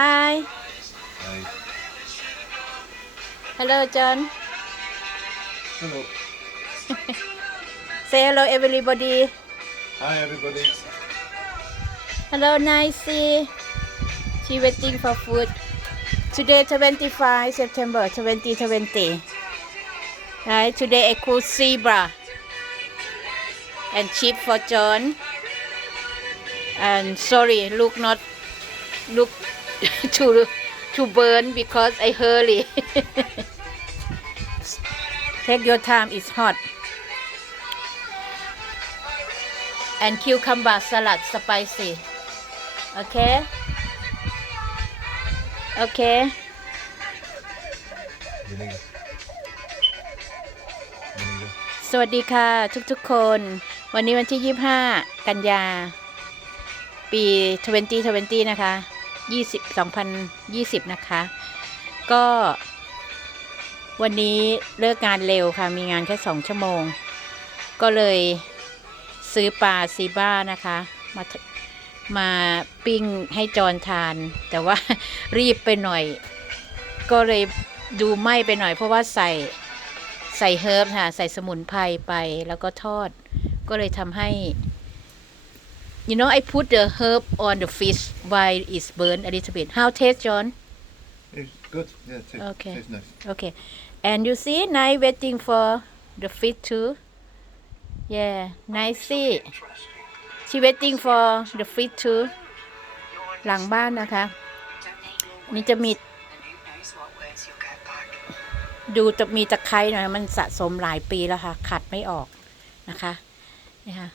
Hi. Hi. Hello John. Hello. Say hello everybody. Hi, everybody. Hello Nicey She waiting for food. Today 25 September 2020 Right today I cook zebra. And chip for John. And sorry look not look to to burn because I hurry take your time it's hot and cucumber salad spicy okay okay Vinegar. สวัสดีค่ะ ทุกๆคน วันนี้วันที่ 25 กันยา ปี 2020 นะคะ 20 2020 นะคะ ก็ วันนี้เลิกงานเร็วค่ะ มีงานแค่ 2 ชั่วโมง ก็เลยซื้อปลาซีบ้านะคะ มามาปิ้งให้จอนทาน แต่ว่ารีบไปหน่อย ก็เลยดูไหม้ไปหน่อย เพราะว่าใส่ใส่เฮิร์บค่ะ ใส่สมุนไพรไปแล้วก็ทอด ก็เลยทำให้ you know I put the herb on the fish while it's burned a little bit how taste John It's good. Yeah, tastes, Okay. tastes nice. okay and you see Nai waiting for the fish too yeah nice see she waiting for the fish too หลังบ้านนะคะ นี่จะมี ดูจะมีตะไคร้หน่อยมันสะสมหลายปีแล้วค่ะ ขัดไม่ออกนะคะ นี่ค่ะ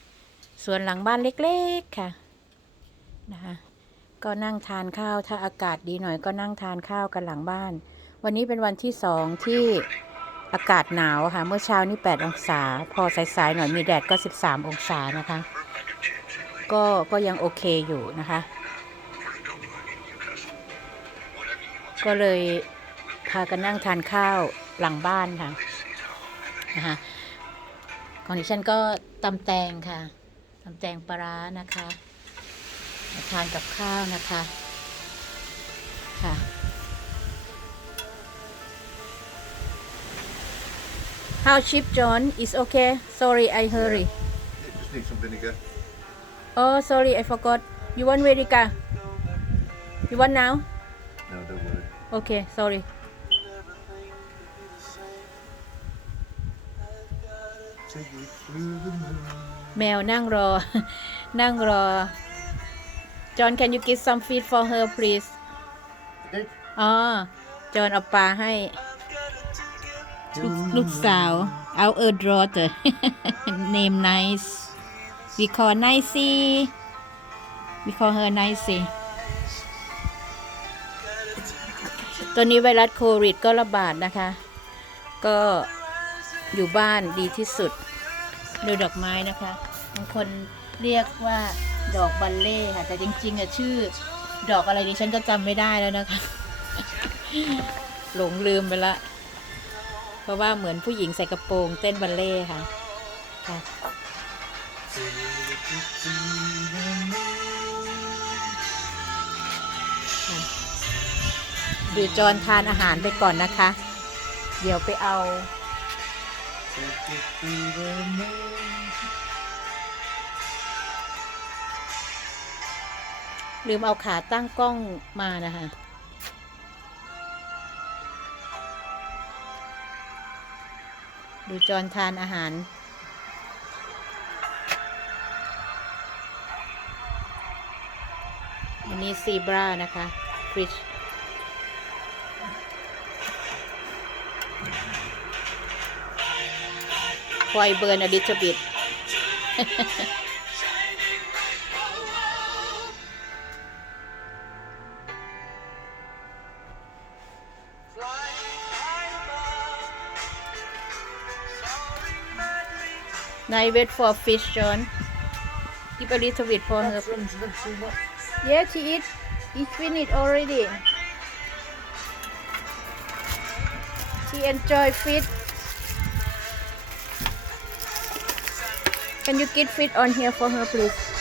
ส่วนหลังบ้านเล็กๆค่ะนะคะก็นั่งทานข้าวถ้าอากาศดีหน่อยก็นั่งทานข้าวกันหลังบ้าน วันนี้เป็นวันที่สองที่อากาศหนาวค่ะ เมื่อเช้านี่ 8 องศา พอสายๆหน่อยมีแดดก็ 13 องศานะคะ ก็ก็ยังโอเคอยู่นะคะ ก็เลยพากันนั่งทานข้าวหลังบ้านค่ะนะคะของดิฉันก็ตำแตงค่ะ ตำแตงปลาร้านะคะมาทานกับข้าวนะคะค่ะ How cheap John is okay sorry I hurry You just need some vinegar. oh sorry I forgot you want Verica you want now No, don't worry. okay sorry Take me through the moon. แมวนั่งรอ นั่งรอ John can you get some feed for her please Okay. อ๋อจอห์นเอาปลาให้ ลูกลูกสาว เอาเออ daughter name nice we call nicey we call her nicey ตอนนี้ไวรัสโควิดก็ระบาดนะคะ ก็อยู่บ้านดีที่สุด ดูดอกไม้นะคะบางคนเรียกว่าดอกบัลเล่ค่ะ แต่จริงๆอะชื่อ ดอกอะไรดิฉันก็จำไม่ได้แล้วนะคะ หลงลืมไปละ เพราะว่าเหมือนผู้หญิงใส่กระโปรงเต้นบัลเล่ค่ะค่ะดูจอนทานอาหารไปก่อนนะคะ เดี๋ยวไปเอา ลืมเอาขาตั้งกล้องมานะคะ ดูจอนทานอาหารอันนี้ซีบรานะคะฟริช ควายเบิร์นอดิจบิด Now I wait for fish, John. Keep a little bit for her. That's a bit too much. Yeah, she eat. Eat finished already. She enjoy fish. Can you get fit on here for her, please?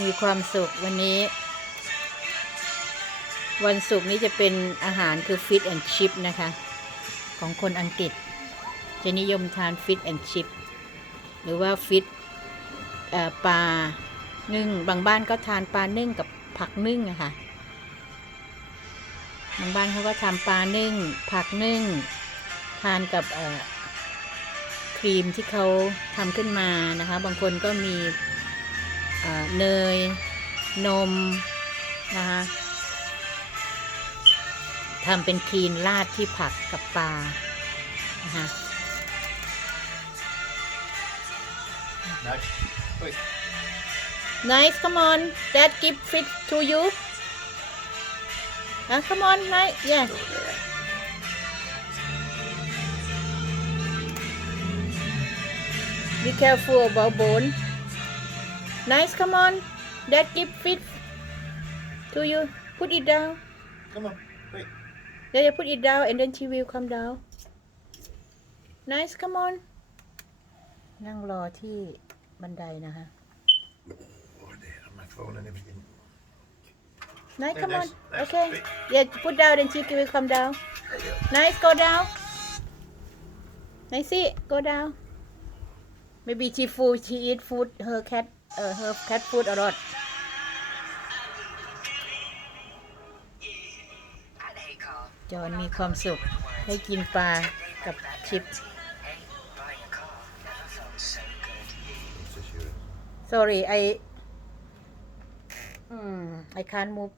มีความสุขวันนี้ วันศุกร์นี้จะเป็นอาหารคือฟิตแอนชิพนะคะ ของคนอังกฤษ จะนิยมทานฟิตแอนชิพหรือว่าฟิตปลานึ่ง บางบ้านก็ทานปลานึ่งกับผักนึ่งอะค่ะบางบ้านเขาก็ทำปลานึ่ง ผักนึ่ง ทานกับครีมที่เขาทำขึ้นมานะคะ บางคนก็มี เอ่อเนย นม นะคะทำเป็นครีนราดที่ผักกับปลานะคะนะเฮ้ย Nice come on Dad give fit to you Ah, come on nice yeah Be careful about bone. Nice, come on. That give fit to you. Put it down. come on เฮ้ย Then you put it down and then she will come down. Nice, come on. นั่งรอที่บันไดนะคะ oh there on my phone and everything Nice, Yeah, come on. nice, nice. Okay. Wait. Yeah, put down and she will come down. there you go Nice, go down. Nice, see, go down. Maybe she food, she eat food, her cat, uh, her cat food a lot. At Hey Car. จอนมีความสุขให้กินปลากับชิป Hey, buying a car never felt so good. it's just yours sorry I hmm I can't move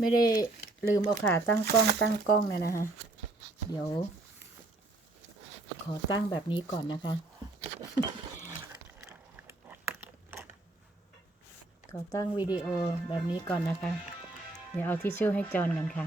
ไม่ได้ลืมเอาขาตั้งกล้องตั้งกล้องนะนะคะ เดี๋ยว ขอตั้งแบบนี้ก่อนนะคะ ขอตั้งวิดีโอแบบนี้ก่อนนะคะ เดี๋ยวเอาทิชชู่ให้จอนกันค่ะ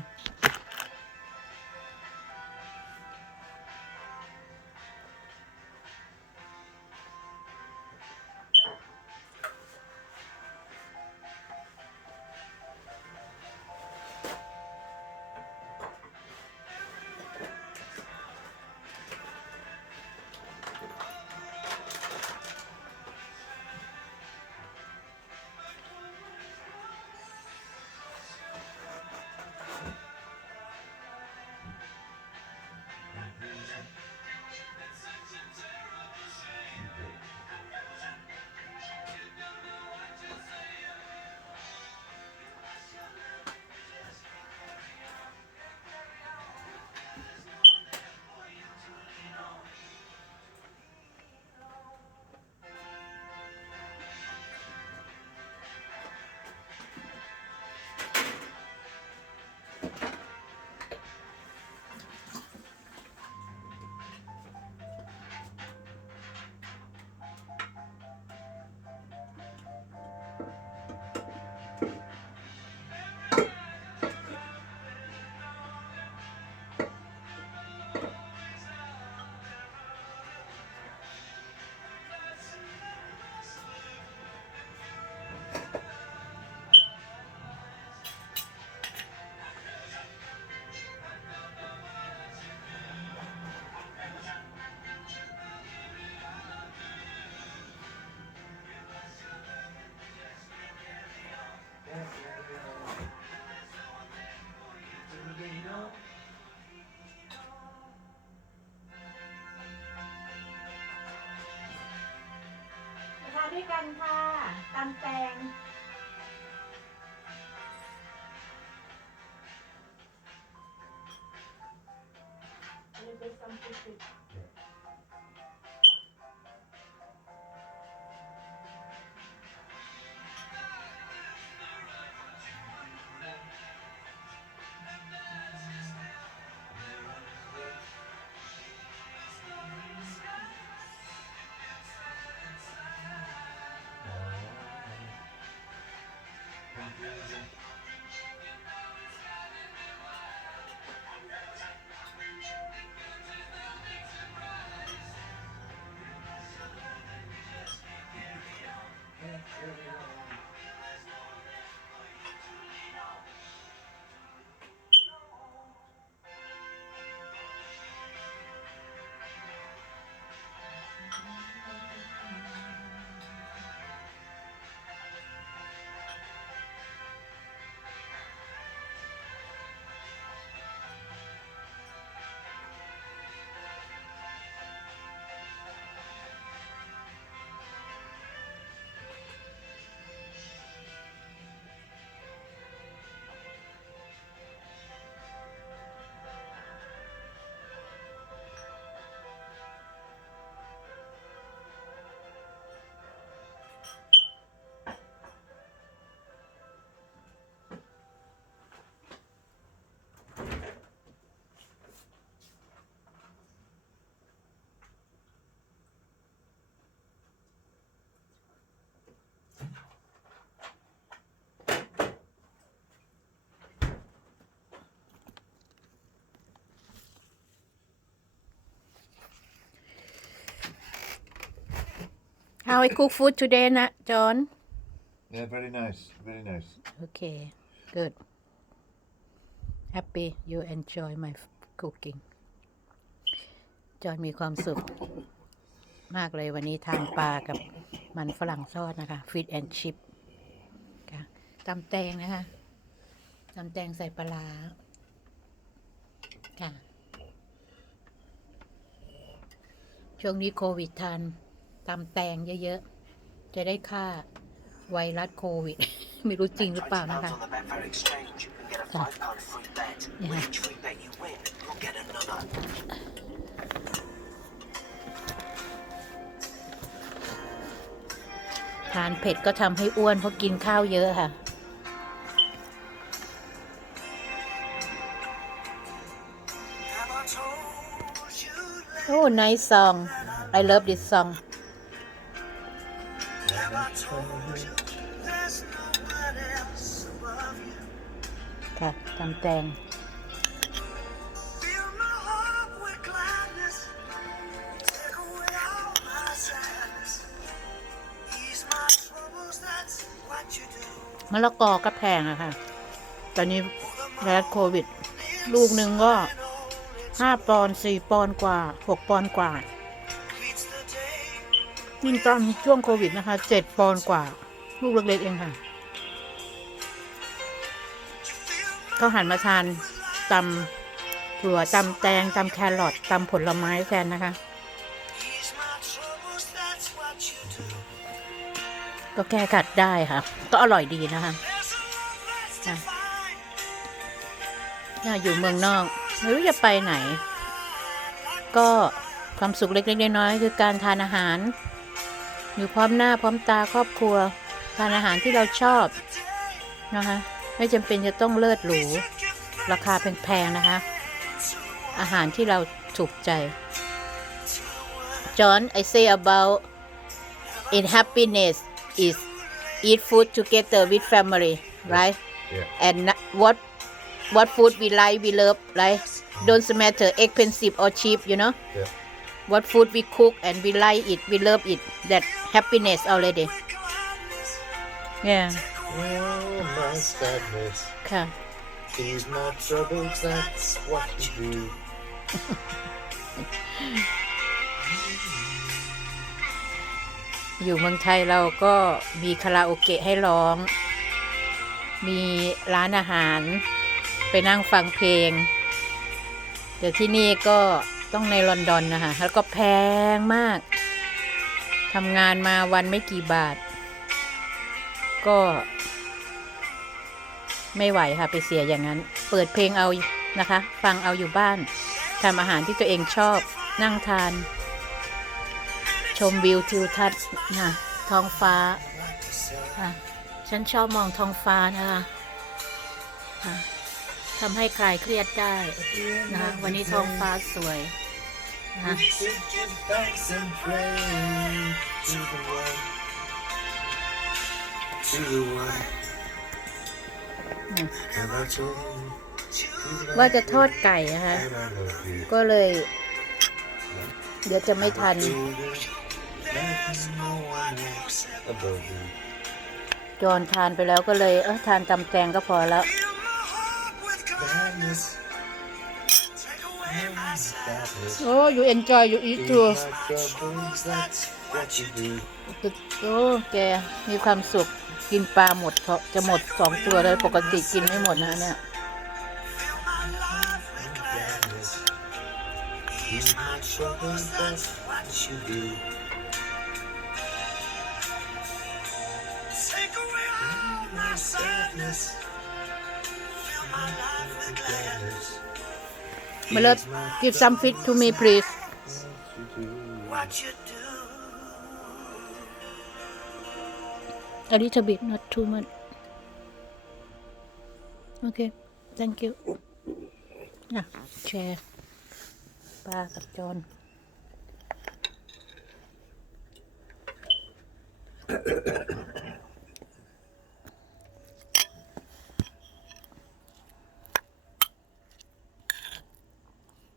ด้วยกันค่ะตำแตง how I cook food today นะ John Yeah, very nice, very nice. Okay good happy you enjoy my cooking จอนมีความสุข มากเลยวันนี้ทานปลากับมันฝรั่งทอดนะคะฟิตแอนชิพค่ะตำแตงนะคะตำแตงใส่ปลาร้าค่ะ ช่วงนี้โควิดทาน ตำแตงเยอะๆ จะได้ฆ่าไวรัสโควิด ไม่รู้จริงหรือเปล่า £20 นะคะ on the Betfair exchange and get a five pound free bet. Yeah. With each free bet you win, you'll get another. ทานเผ็ดก็ทำให้อ้วนเพราะกินข้าวเยอะค่ะ Have I told you lately? โอ้ nice song I love this song ตำแตง Fill my heart with gladness. Take away all my sadness. Ease my troubles, that's what you do. มะละกอก็แพงอะค่ะ ตอนนี้ไวรัสโควิด ลูกหนึ่งก็ห้าปอนด์สี่ปอนด์กว่าหกปอนด์กว่า It's the day ยิ่งตอนช่วงโควิดนะคะเจ็ดปอนด์กว่า ลูกเล็กๆเองค่ะ ก็หันมาทานตำถั่วตำแตงตำแครอทตำผลไม้แทนนะคะ ก็แก้กัดได้ค่ะ ก็อร่อยดีนะคะน่าอยู่เมืองนอกไม่รู้จะไปไหน ก็ความสุขเล็กๆน้อยๆคือการทานอาหาร อยู่พร้อมหน้าพร้อมตาครอบครัว ทานอาหารที่เราชอบนะคะ ไม่จำเป็นจะต้องเลิศหรู ราคาแพงๆนะคะ อาหารที่เราถูกใจ John I say about in happiness is eat food together with family right Yeah. and na- what what food we like we love right don't matter expensive or cheap you know Yeah. what food we cook and we like it we love it that happiness already yeah Oh, my sadness. ค่ะ Ease my troubles, that's what you do. อยู่เมืองไทยเราก็มีคาราโอเกะให้ร้อง มีร้านอาหาร ไปนั่งฟังเพลงแต่ที่นี่ก็ต้องในลอนดอนนะคะ แล้วก็แพงมาก ทำงานมาวันไม่กี่บาท ก็ ไม่ไหวค่ะไปเสียอย่างนั้น เปิดเพลงเอานะคะ ฟังเอาอยู่บ้านทำอาหารที่ตัวเองชอบนั่งทาน ชมวิวทิวทัศน์นะท้องฟ้าค่ะฉันชอบมองท้องฟ้านะคะทำให้คลายเครียดได้นะคะวันนี้ท้องฟ้าสวยนะ ว่าจะทอดไก่นะคะ that I love you? ก็เลย เดี๋ยวจะไม่ทัน Told you there's no one else above you. จอนทานไปแล้วก็เลย เออทานตำแตงก็พอแล้ว Fill my heart with Gladness, Take away my sadness. sadness. โอ้ you enjoy you eat Ease too my troubles, that's what you do. โอ้แกมีความสุข กินปลาหมดเพราะจะหมดสองตัวเลยปกติกินไม่หมดนะเนี่ย Fill my life with gladness. Ease my troubles, that's what you do. Take away all my sadness. Fill my life with gladness. My love, give some fish to me please a little bit not too much okay thank you นะแชร์ปลากับจอน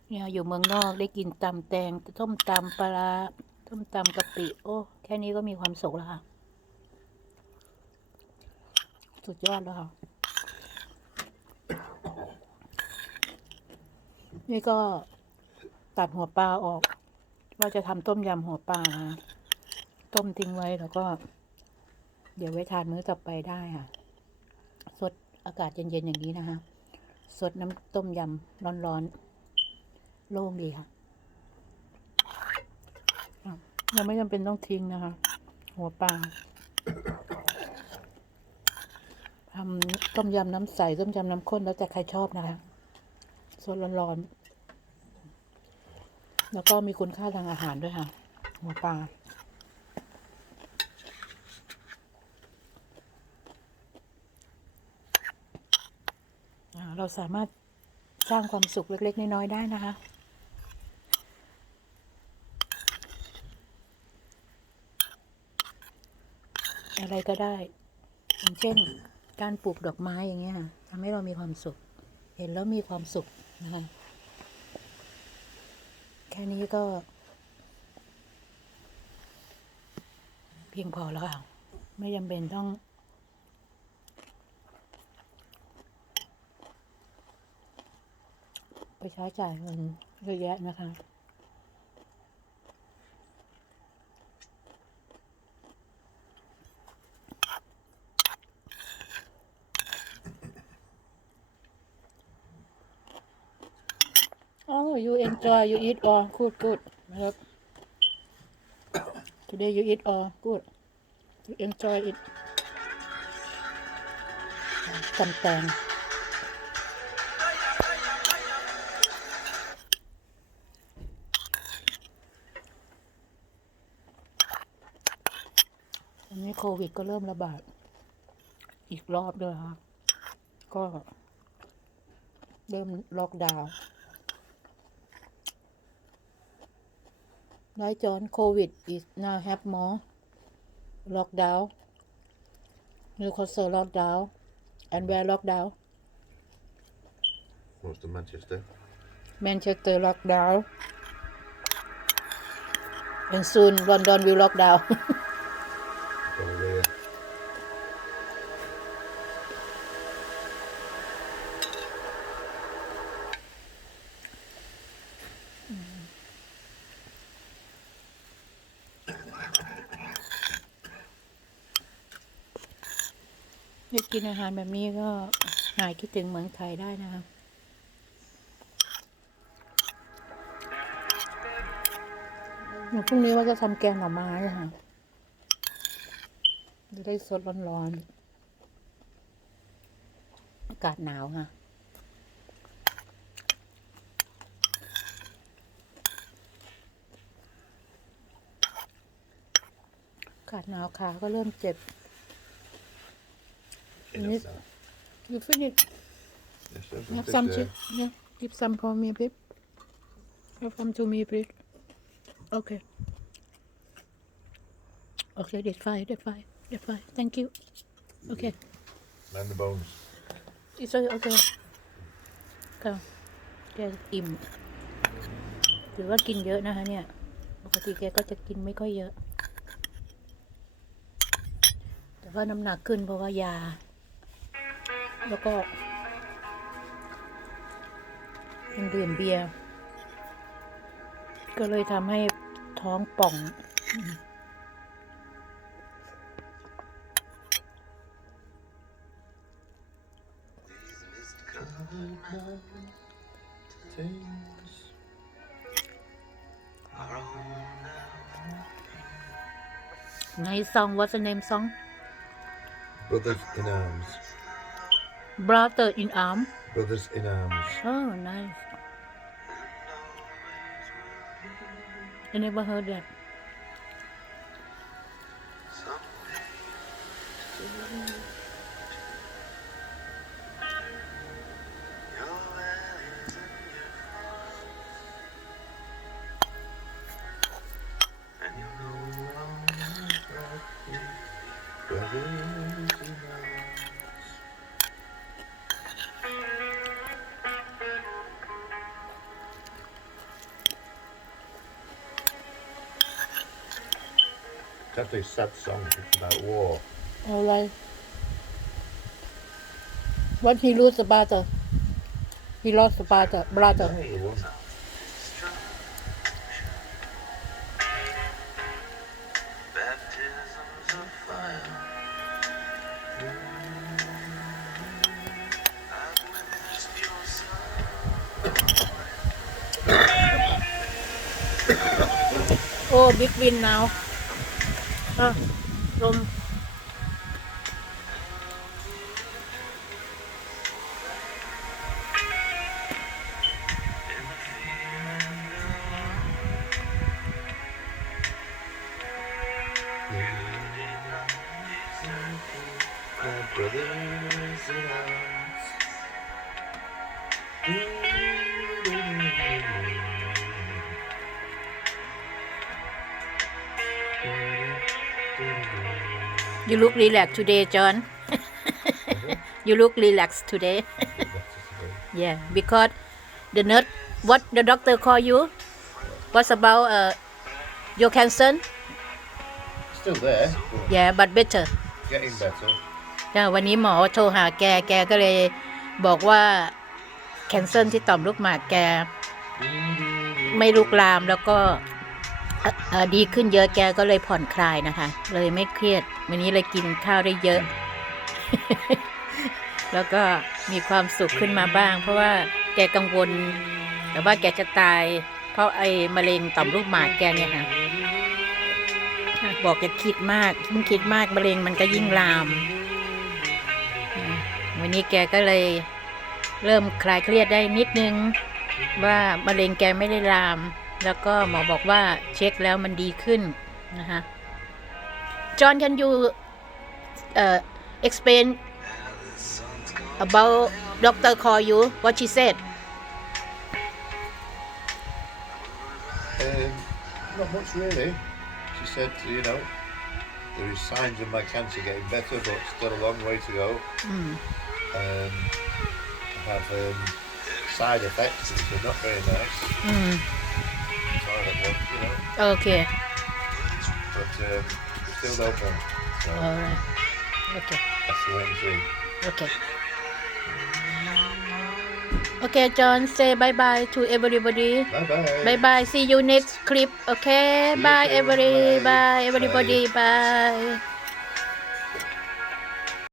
เนี่ยอยู่เมืองนอกได้กินตำแตงต้มตำปลาร้าต้มตำกะปิ โอ้ แค่นี้ก็มีความสุขแล้วค่ะ สุดยอดแล้วค่ะ นี่ก็ตัดหัวปลาออก ว่าจะทำต้มยำหัวปลานะต้มทิ้งไว้แล้วก็ เดี๋ยวไว้ทานมื้อต่อไปได้ค่ะ สดอากาศเย็นๆอย่างนี้นะคะสดน้ำต้มยำร้อนๆ โล่งดีค่ะ ยังไม่จำเป็นต้องทิ้งนะคะ หัวปลา ทำต้มยำน้ำใสต้มยำน้ำข้นแล้วแต่ใครชอบนะคะสดร้อนๆ แล้วก็มีคุณค่าทางอาหารด้วยค่ะ หัวปลาเราสามารถสร้างความสุขเล็ก ๆ น้อย ๆ ได้นะคะ อะไรก็ได้อย่างเช่น การปลูกดอกไม้อย่างเงี้ยค่ะทำให้เรามีความสุข เห็นแล้วมีความสุขนะคะแค่นี้ก็ เพียงพอแล้วค่ะไม่จำเป็นต้อง ไปใช้จ่ายเงินเยอะแยะนะคะ Oh, you enjoy, you eat all. Good, good. นะครับ Today you eat all. Good. You enjoy it. ตำแตงตอนนี้โควิดก็เริ่มระบาด อีกรอบด้วยค่ะก็เริ่มล็อกดาวน์ น้อยจอนโควิด is now have more lockdown Newcastle lockdown and where lockdown What's the Manchester? Manchester lockdown and soon London will lock กินอาหารแบบนี้ก็หายคิดถึงเมืองไทยได้นะคะเดี๋ยวพรุ่งนี้ว่าจะทำแกงหน่อไม้ค่ะจะได้สดร้อนๆ อากาศหนาวค่ะ อากาศหนาวขาก็เริ่มเจ็บ enough Yes. now. You finish Yes, I've Have got some this, uh, chip. Yeah, give some for me, babe. Have some to me, please. Okay. Okay, that's fine. That's fine. That's fine. Thank you. Okay. Man the bones. It's okay. Okay. ก็แกอิ่มหรือว่ากินเยอะนะคะเนี่ย ปกติแกก็จะกินไม่ค่อยเยอะ แต่ว่าน้ำหนักขึ้นเพราะว่ายา แล้วก็ยังดื่มเบียร์ก็เลยทำให้ท้องป่อง Things. Nice song. What's the name song? Brothers in arms. Brother in Arm. Brothers in arms. Oh, nice. I never heard that. Brothers It's actually a sad song. It's about war. Alright. What he lose the brother? He lost the brother. Brother. Oh, the one. Baptisms of fire. I've witnessed your son. Oh, big wind now. อะ You look relaxed today, John. you look relaxed today. yeah, because the nurse, what the doctor call you? What's about uh, your cancer? Still there, but Yeah, but better. getting better. จ้าวันนี้หมอโทรหาแก แกก็เลยบอกว่าแคนเซิลที่ต่อมลูกหมากแก ไม่ลุกลามแล้วก็เอ่อเอ่อ ดีขึ้นเยอะแกก็เลยผ่อนคลายนะคะ เลยไม่เครียด วันนี้เลยกินข้าวได้เยอะ แล้วก็มีความสุขขึ้นมาบ้าง เพราะว่าแกกังวล แต่ว่าแกจะตาย เพราะไอ้มะเร็งต่อมลูกหมากแกเนี่ยค่ะบอกจะคิดมากยิ่งคิดมากมะเร็งมันก็ยิ่งลามอ่าวันนี้แกก็เลยเริ่มคลายเครียดได้นิดนึง ว่ามะเร็งแกไม่ได้ลาม แล้วก็หมอบอกว่าเช็คแล้วมันดีขึ้นนะคะจอห์น can you uh, explain about doctor call you what she said Um, not much really. She said, you know, there is signs of my cancer getting better, but still a long way to go. อืม Um, I have um, side effects which are not very nice. อืม Toilet ones, you know, โอเค but um, we still don't know. So alright โอเค that's the wait and see. Okay. Okay, John, say bye bye to everybody. Bye bye. Bye bye. See you next clip. Okay. See you Bye, soon. everybody. Bye. Bye, everybody. Bye.